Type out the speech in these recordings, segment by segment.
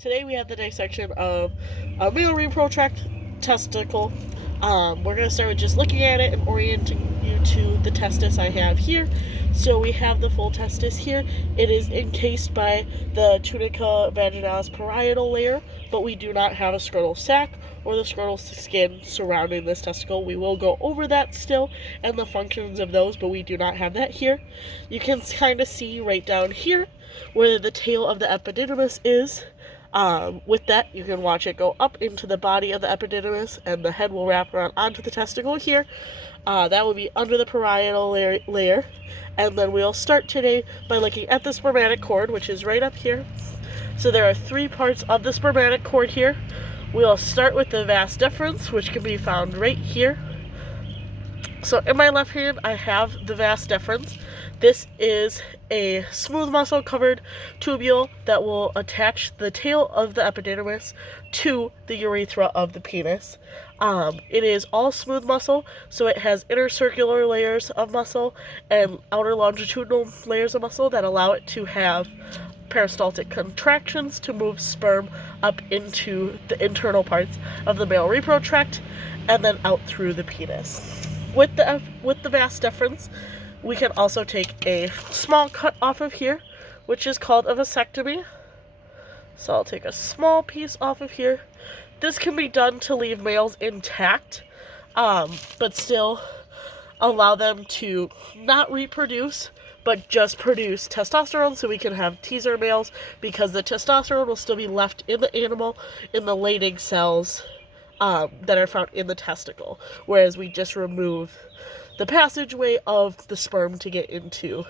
Today we have the dissection of a male reprotract testicle. We're going to start with just looking at it and orienting you to the testis I have here. So we have the full testis here. It is encased by the tunica vaginalis parietal layer, but we do not have a scrotal sac or the scrotal skin surrounding this testicle. We will go over that still and the functions of those, but we do not have that here. You can kind of see right down here where the tail of the epididymis is. With that, you can watch it go up into the body of the epididymis, and the head will wrap around onto the testicle here. That will be under the parietal layer. And then we'll start today by looking at the spermatic cord, which is right up here. So there are three parts of the spermatic cord here. We'll start with the vas deferens, which can be found right here. So in my left hand, I have the vas deferens. This is a smooth muscle covered tubule that will attach the tail of the epididymis to the urethra of the penis. It is all smooth muscle, so it has inner circular layers of muscle and outer longitudinal layers of muscle that allow it to have peristaltic contractions to move sperm up into the internal parts of the male reprotract and then out through the penis. With the vas deferens, we can also take a small cut off of here, which is called a vasectomy. So I'll take a small piece off of here. This can be done to leave males intact, but still allow them to not reproduce, but just produce testosterone so we can have teaser males, because the testosterone will still be left in the animal in the Leydig cells that are found in the testicle, whereas we just remove the passageway of the sperm to get into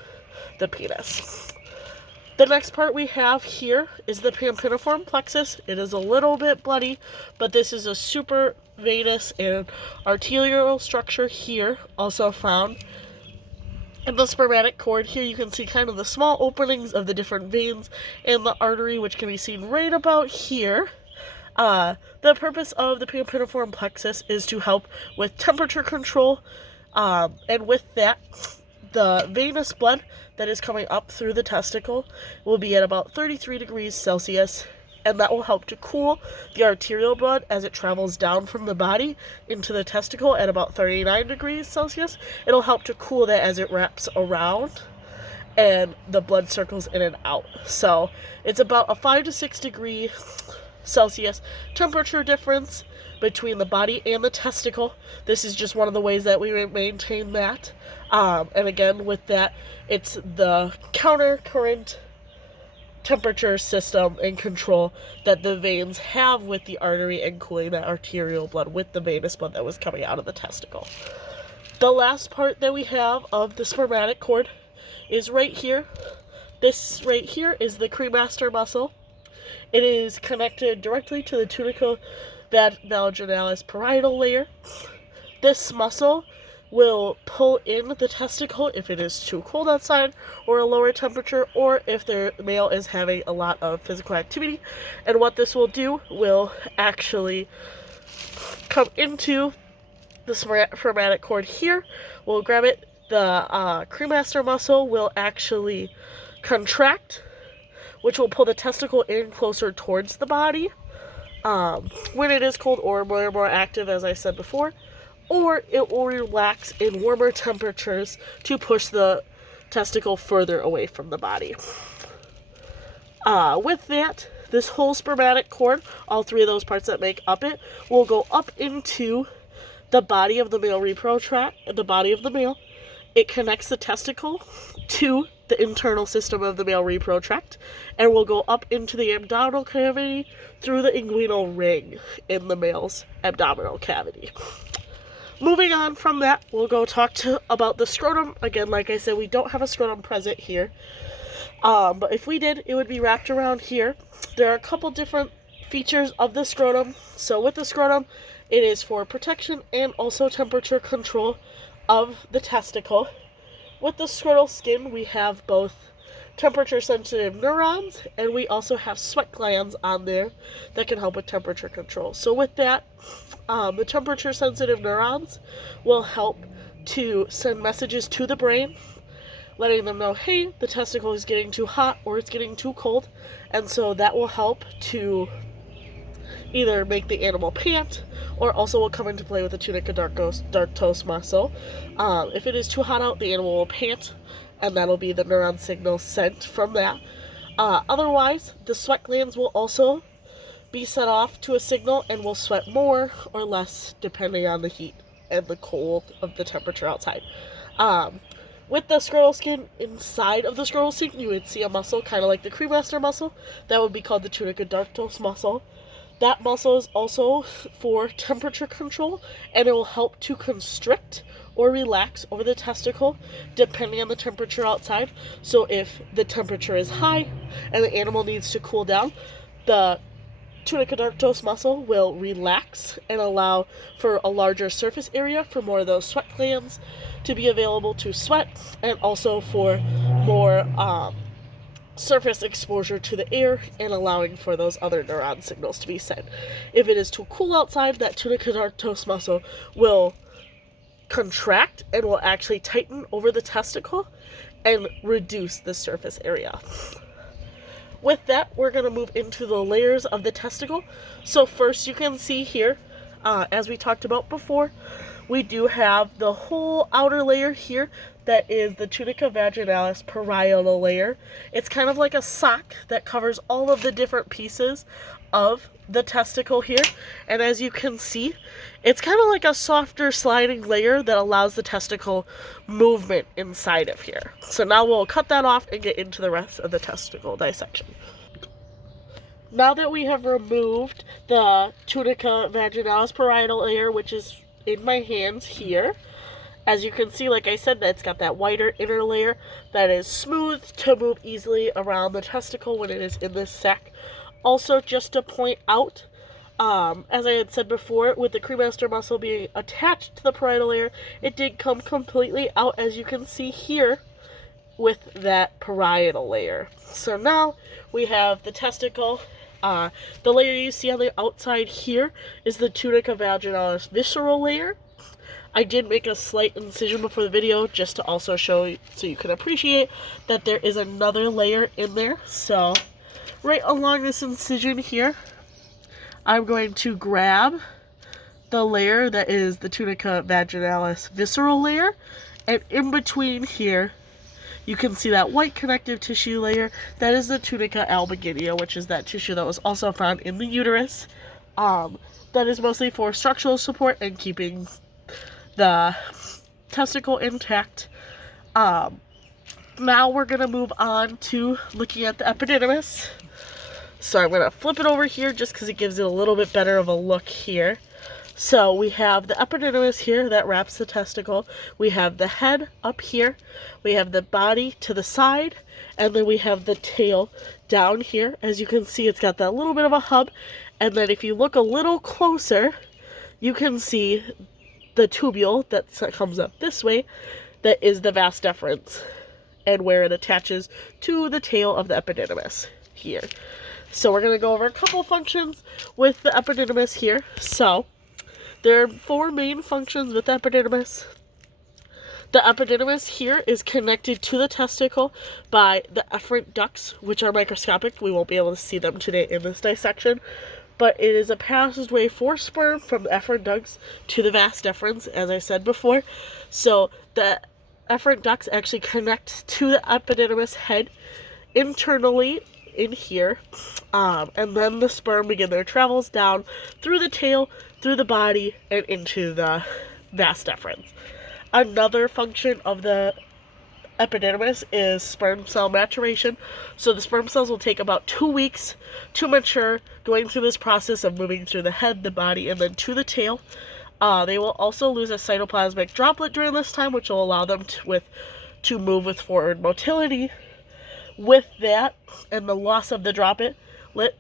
the penis. The next part we have here is the pampiniform plexus. It is a little bit bloody, but this is a super venous and arterial structure here, also found in the spermatic cord. Here you can see kind of the small openings of the different veins and the artery, which can be seen right about here. The purpose of the pampiniform plexus is to help with temperature control, and with that, the venous blood that is coming up through the testicle will be at about 33 degrees Celsius, and that will help to cool the arterial blood as it travels down from the body into the testicle at about 39 degrees Celsius. It'll help to cool that as it wraps around and the blood circles in and out. So it's about a 5 to 6 degree Celsius temperature difference between the body and the testicle. This is just one of the ways that we maintain that. And again, with that, it's the counter current temperature system and control that the veins have with the artery and cooling that arterial blood with the venous blood that was coming out of the testicle. The last part that we have of the spermatic cord is right here. This right here is the cremaster muscle. It is connected directly to the tunica vaginalis parietal layer. This muscle will pull in the testicle if it is too cold outside or a lower temperature, or if the male is having a lot of physical activity. And what this will do will actually come into the spermatic cord here. We'll grab it. The cremaster muscle will actually contract, which will pull the testicle in closer towards the body when it is cold or more active, as I said before, or it will relax in warmer temperatures to push the testicle further away from the body. With that, this whole spermatic cord, all three of those parts that make up it, will go up into the body of the male reprotract, the body of the male. It connects the testicle to the internal system of the male reprotract and will go up into the abdominal cavity through the inguinal ring in the male's abdominal cavity. Moving on from that, we'll go talk about the scrotum. Again, like I said, we don't have a scrotum present here, but if we did, it would be wrapped around here. There are a couple different features of the scrotum. So with the scrotum, it is for protection and also temperature control of the testicle. With the scrotal skin, we have both temperature-sensitive neurons, and we also have sweat glands on there that can help with temperature control. So with that, the temperature-sensitive neurons will help to send messages to the brain, letting them know, hey, the testicle is getting too hot or it's getting too cold. And so that will help to either make the animal pant, or also will come into play with the tunica darctos muscle. If it is too hot out, the animal will pant, and that'll be the neuron signal sent from that. Otherwise, the sweat glands will also be set off to a signal and will sweat more or less depending on the heat and the cold of the temperature outside. With the scrotal skin, inside of the scrotal skin, you would see a muscle kind of like the cremaster muscle. That would be called the tunica darctos muscle. That muscle is also for temperature control, and it will help to constrict or relax over the testicle depending on the temperature outside. So if the temperature is high and the animal needs to cool down, the tunica darctos muscle will relax and allow for a larger surface area for more of those sweat glands to be available to sweat, and also for more surface exposure to the air and allowing for those other neuron signals to be sent. If it is too cool outside, that tunica darctos muscle will contract and will actually tighten over the testicle and reduce the surface area. With that, we're going to move into the layers of the testicle. So first, you can see here, as we talked about before, we do have the whole outer layer here that is the tunica vaginalis parietal layer. It's kind of like a sock that covers all of the different pieces of the testicle here. And as you can see, it's kind of like a softer sliding layer that allows the testicle movement inside of here. So now we'll cut that off and get into the rest of the testicle dissection. Now that we have removed the tunica vaginalis parietal layer, which is in my hands here, as you can see, like I said, it's got that whiter inner layer that is smooth to move easily around the testicle when it is in this sac. Also, just to point out, as I had said before, with the cremaster muscle being attached to the parietal layer, it did come completely out, as you can see here, with that parietal layer. So now we have the testicle. The layer you see on the outside here is the tunica vaginalis visceral layer. I did make a slight incision before the video just to also show you, so you can appreciate that there is another layer in there. So right along this incision here, I'm going to grab the layer that is the tunica vaginalis visceral layer, and in between here you can see that white connective tissue layer. That is the tunica albuginea, which is that tissue that was also found in the uterus. That is mostly for structural support and keeping the testicle intact. Now we're going to move on to looking at the epididymis. So I'm going to flip it over here just because it gives it a little bit better of a look here. So we have the epididymis here that wraps the testicle. We have the head up here. We have the body to the side. And then we have the tail down here. As you can see, it's got that little bit of a hub. And then if you look a little closer, you can see the tubule that comes up this way. That is the vas deferens, and where it attaches to the tail of the epididymis here. So we're going to go over a couple functions with the epididymis here. So there are 4 main functions with the epididymis. The epididymis here is connected to the testicle by the efferent ducts, which are microscopic. We won't be able to see them today in this dissection, but it is a passageway for sperm from the efferent ducts to the vas deferens, as I said before. So the efferent ducts actually connect to the epididymis head internally in here, and then the sperm begin their travels down through the tail, through the body, and into the vas deferens. Another function of the epididymis is sperm cell maturation. So the sperm cells will take about 2 weeks to mature, going through this process of moving through the head, the body, and then to the tail. They will also lose a cytoplasmic droplet during this time, which will allow them to move with forward motility. With that and the loss of the droplet,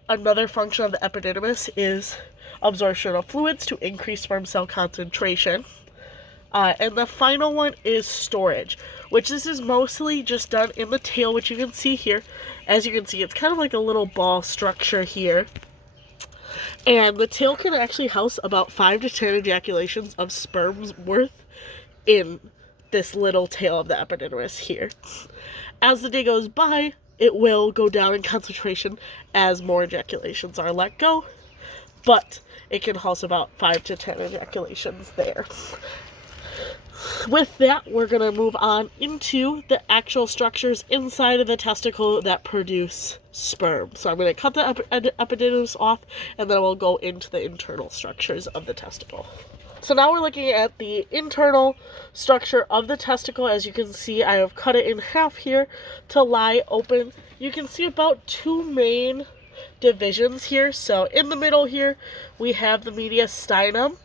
another function of the epididymis is absorption of fluids to increase sperm cell concentration. And the final one is storage, which this is mostly just done in the tail, which you can see here. As you can see, it's kind of like a little ball structure here. And the tail can actually house about 5 to 10 ejaculations of sperm's worth in this little tail of the epididymis here. As the day goes by, it will go down in concentration as more ejaculations are let go, but it can house about 5 to 10 ejaculations there. With that, we're going to move on into the actual structures inside of the testicle that produce sperm. So I'm going to cut the epididymis off, and then we'll go into the internal structures of the testicle. So now we're looking at the internal structure of the testicle. As you can see, I have cut it in half here to lie open. You can see about 2 main divisions here. So in the middle here, we have the mediastinum,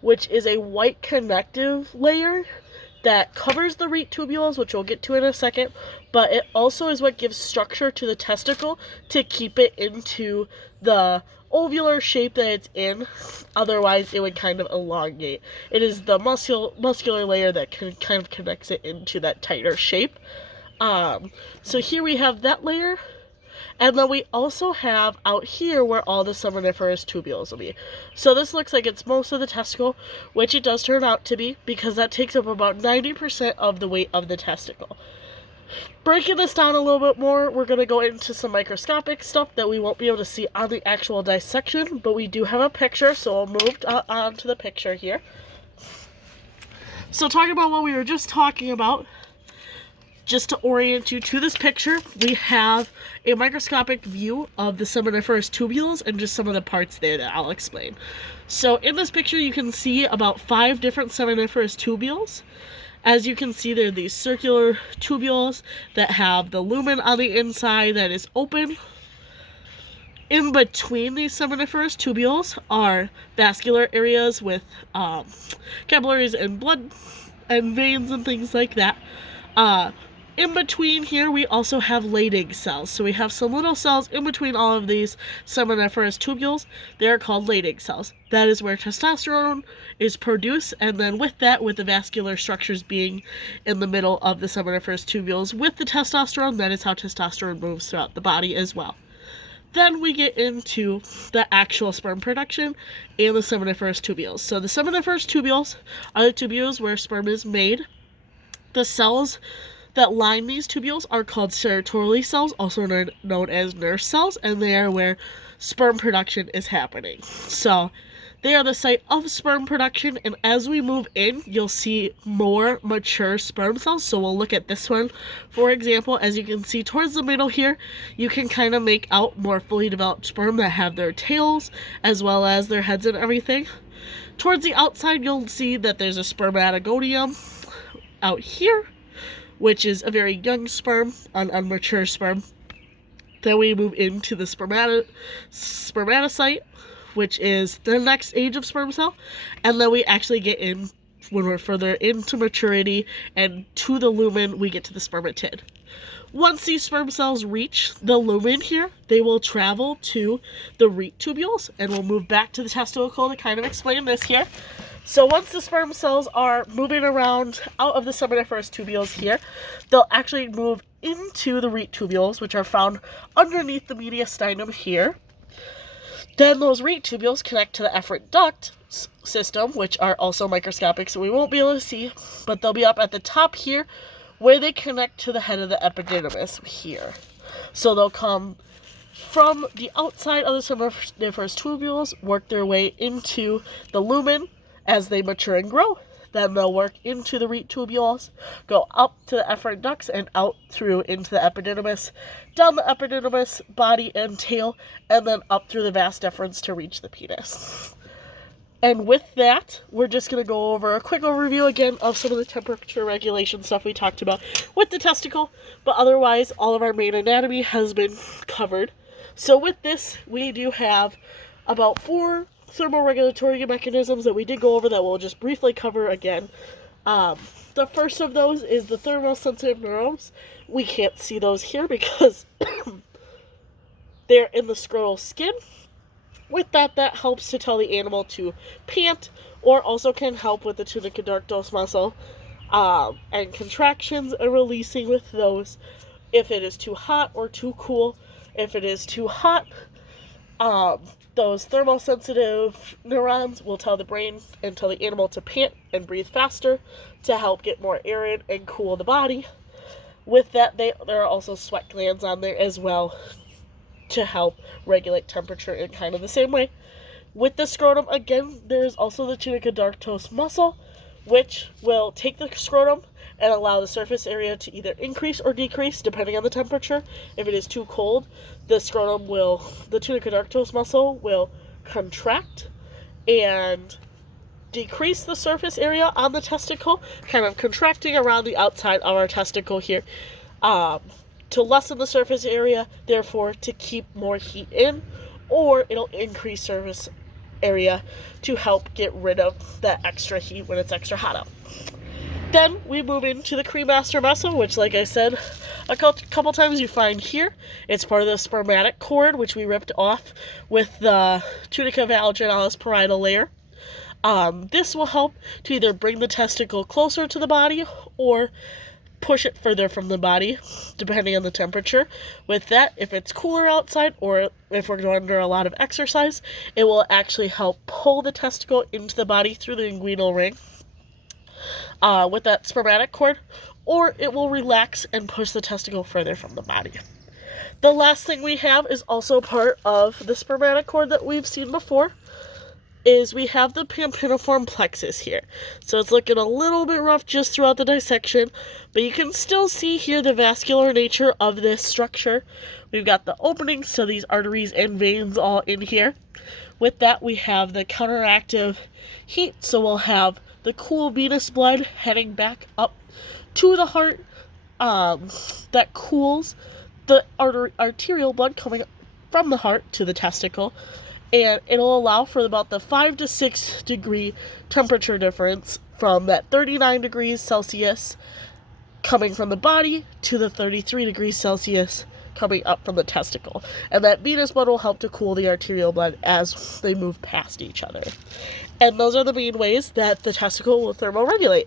which is a white connective layer that covers the rete tubules, which we'll get to in a second, but it also is what gives structure to the testicle to keep it into the ovular shape that it's in. Otherwise, it would kind of elongate. It is the muscular layer that kind of connects it into that tighter shape. So here we have that layer. And then we also have out here where all the seminiferous tubules will be. So this looks like it's most of the testicle, which it does turn out to be, because that takes up about 90% of the weight of the testicle. Breaking this down a little bit more, we're going to go into some microscopic stuff that we won't be able to see on the actual dissection, but we do have a picture, so we'll move on to the picture here. So talking about what we were just talking about, just to orient you to this picture, we have a microscopic view of the seminiferous tubules and just some of the parts there that I'll explain. So in this picture, you can see about 5 different seminiferous tubules. As you can see, there are these circular tubules that have the lumen on the inside that is open. In between these seminiferous tubules are vascular areas with capillaries and blood and veins and things like that. In between here, we also have Leydig cells. So we have some little cells in between all of these seminiferous tubules. They are called Leydig cells. That is where testosterone is produced, and then with that, with the vascular structures being in the middle of the seminiferous tubules with the testosterone, that is how testosterone moves throughout the body as well. Then we get into the actual sperm production and the seminiferous tubules. So the seminiferous tubules are the tubules where sperm is made. The cells that line these tubules are called Sertoli cells, also known as nurse cells, and they are where sperm production is happening. So they are the site of sperm production, and as we move in, you'll see more mature sperm cells. So we'll look at this one. For example, as you can see towards the middle here, you can kind of make out more fully developed sperm that have their tails as well as their heads and everything. Towards the outside, you'll see that there's a spermatogonium out here, which is a very young sperm, an unmature sperm. Then we move into the spermatocyte, which is the next age of sperm cell. And then we actually get in, when we're further into maturity and to the lumen, we get to the spermatid. Once these sperm cells reach the lumen here, they will travel to the rete tubules, and we'll move back to the testicle to kind of explain this here. So once the sperm cells are moving around out of the seminiferous tubules here, they'll actually move into the rete tubules, which are found underneath the mediastinum here. Then those rete tubules connect to the efferent duct system, which are also microscopic, so we won't be able to see, but they'll be up at the top here, where they connect to the head of the epididymis here. So they'll come from the outside of the seminiferous tubules, work their way into the lumen as they mature and grow. Then they'll work into the rete tubules, go up to the efferent ducts and out through into the epididymis, down the epididymis, body and tail, and then up through the vas deferens to reach the penis. And with that, we're just going to go over a quick overview again of some of the temperature regulation stuff we talked about with the testicle, but otherwise all of our main anatomy has been covered. So with this, we do have about 4 thermoregulatory mechanisms that we did go over that we'll just briefly cover again. The first of those is the thermosensitive neurons. We can't see those here because they're in the scrotal skin. With that, that helps to tell the animal to pant, or also can help with the tunicodactylus muscle and contractions and releasing with those if it is too hot or too cool. If it is too hot, Those thermosensitive neurons will tell the brain and tell the animal to pant and breathe faster to help get more air in and cool the body. With that, there are also sweat glands on there as well to help regulate temperature in kind of the same way. With the scrotum, again, there's also the tunica darctos muscle, which will take the scrotum and allow the surface area to either increase or decrease depending on the temperature. If it is too cold, the tunica darctos muscle will contract and decrease the surface area on the testicle, kind of contracting around the outside of our testicle here, to lessen the surface area, therefore to keep more heat in, or it'll increase surface area to help get rid of that extra heat when it's extra hot out. Then we move into the cremaster muscle, which, like I said a couple times, you find here. It's part of the spermatic cord, which we ripped off with the tunica vaginalis parietal layer. This will help to either bring the testicle closer to the body or push it further from the body, depending on the temperature. With that, if it's cooler outside or if we're going under a lot of exercise, it will actually help pull the testicle into the body through the inguinal ring with that spermatic cord, or it will relax and push the testicle further from the body. The last thing we have is also part of the spermatic cord that we've seen before, is we have the pampiniform plexus here. So it's looking a little bit rough just throughout the dissection, but you can still see here the vascular nature of this structure. We've got the openings to these arteries and veins all in here. With that, we have the counteractive heat, so we'll have the cool venous blood heading back up to the heart that cools the arterial blood coming from the heart to the testicle, and it'll allow for about the 5 to 6 degree temperature difference from that 39 degrees Celsius coming from the body to the 33 degrees Celsius coming up from the testicle. And that venous blood will help to cool the arterial blood as they move past each other. And those are the main ways that the testicle will thermoregulate.